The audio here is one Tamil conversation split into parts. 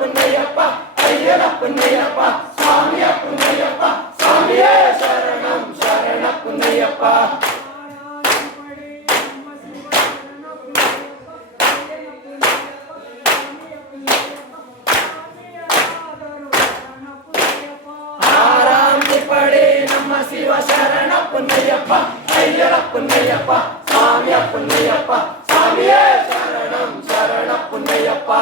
புன்னையப்பா ஐயன புன்னையப்பா சுவாமிய புன்னையப்பா சுவாமியே சரணம் சரண புன்னையப்பா சிவ சரண புன்னையப்பா ஐயன புன்னையப்பா சாமிய புன்னையப்பா சாமியே சரணம் சரண புன்னையப்பா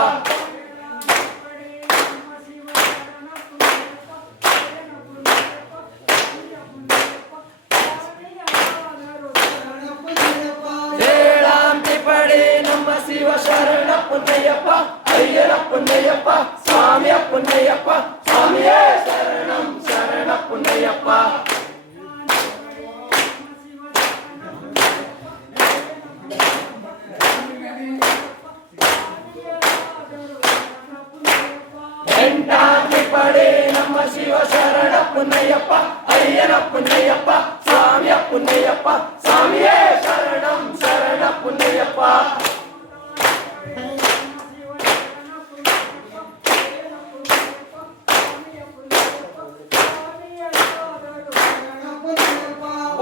ஏழாம் திப்படி நம்ம சிவ சரண புன்னையப்பா ஐயன புன்னையப்பா சாமிய புன்னையப்பா சாமியே சரணம் சரண புன்னையப்பா நம்ம சிவ சரண புன்னையப்பா ஐயன புன்னையப்பா சாமிய புன்னையப்பா சாமியே சரணம் சரண புன்னையப்பா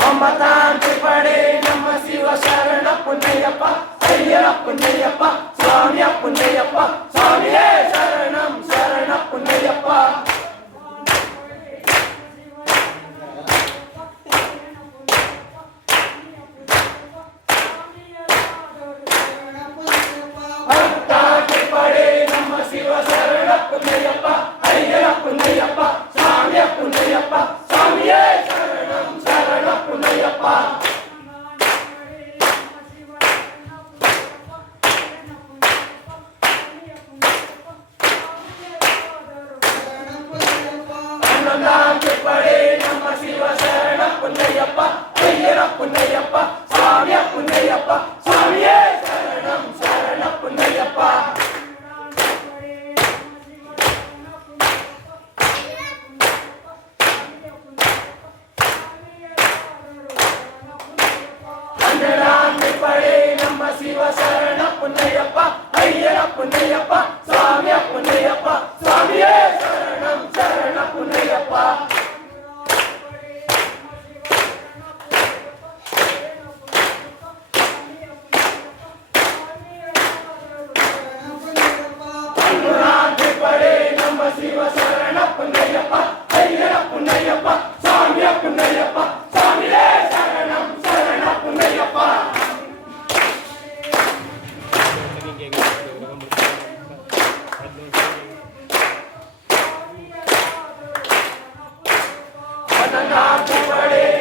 ஒன்பதாம் திப்படி நம்ம சிவ சரண புன்னையப்பா ஐயன புன்னையப்பா சாமிய புன்னையப்பா சாமியே சரணம் சரண புன்னையப்பா சிவ சரண புன்னையப்பா ஐயன புன்னையப்பா சாமிய புன்னையப்பா சாமியே சரணம் சரண புன்னையப்பா பன்னெண்டாம் திப்படி நம்ம சிவ சரண புன்னையப்பா ஐயன புன்னையப்பா சாமிய புன்னையப்பா சாமியே சரணம் சரண புன்னையப்பா நம்ம சிவ சரண புன்னையப்பா ஐயன புன்னையப்பா சாமிய புன்னையப்பா சாமியே சரணம் சரண புன்னையப்பா நம்ம சிவ சரண புன்னையப்பா ஐயன புன்னையப்பா சாமிய புன்னையப்பா சாமியே சரணம் சரண புன்னையப்பா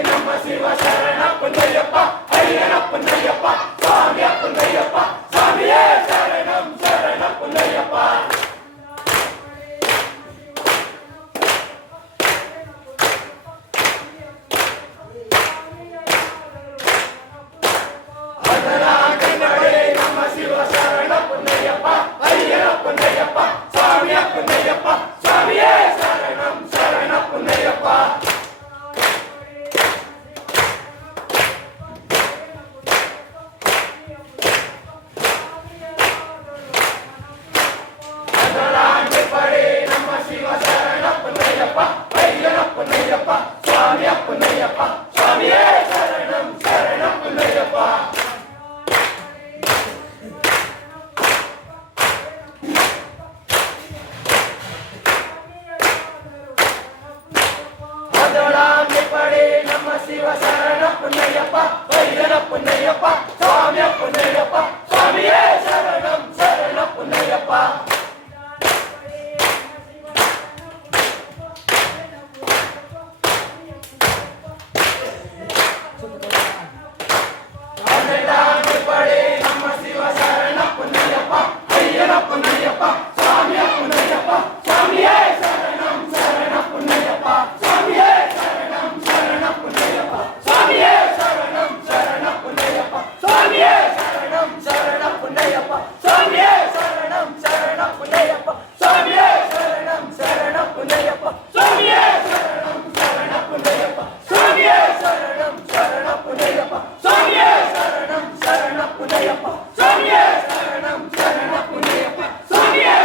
நம்ம சிவ சரண புன்னையப்பா ஐயன புன்னையப்பா சாமிய புன்னையப்பா சாமியே சரணம் சரண புன்னையப்பா நம்ம சிவ சரண புன்னையப்பா ஐயன புன்னையப்பா சாமிய புன்னையப்பா சாமியே சரணம் சரண புன்னையப்பா நம்ம சிவ சரண புன்னையப்பா ஐயன புன்னையப்பா சாமிய புன்னையப்பா சாமியே சரணம் சரண புன்னையப்பா நம்ம சிவ சரண புன்னையப்பா ஐயன புன்னையப்பா சாமிய புன்னையப்பா சாமியே சரணம் சரண புன்னையப்பா நம்ம சிவ சரண புன்னையப்பா ஐயன புன்னையப்பா சாமிய புன்னையப்பா சாமியே சரணம் சரண புன்னையப்பா சாமியே சரணம் சரண புன்னையப்பா சாமியே சரணம் சரண புன்னையப்பா சாமியே சரணம் சரண புன்னையப்பா சாமியே சரணம் சரண புன்னையப்பா சாமியே சரணம் சரண புன்னையப்பா சாமியே சரணம் சரண புன்னையப்பா சாமியே சரணம் சரண புன்னையப்பா சாமியே சரணம் சரண புன்னையப்பா சாமியே சரணம் சரண புன்னையப்பா சாமியே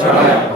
ಶರಣಂ.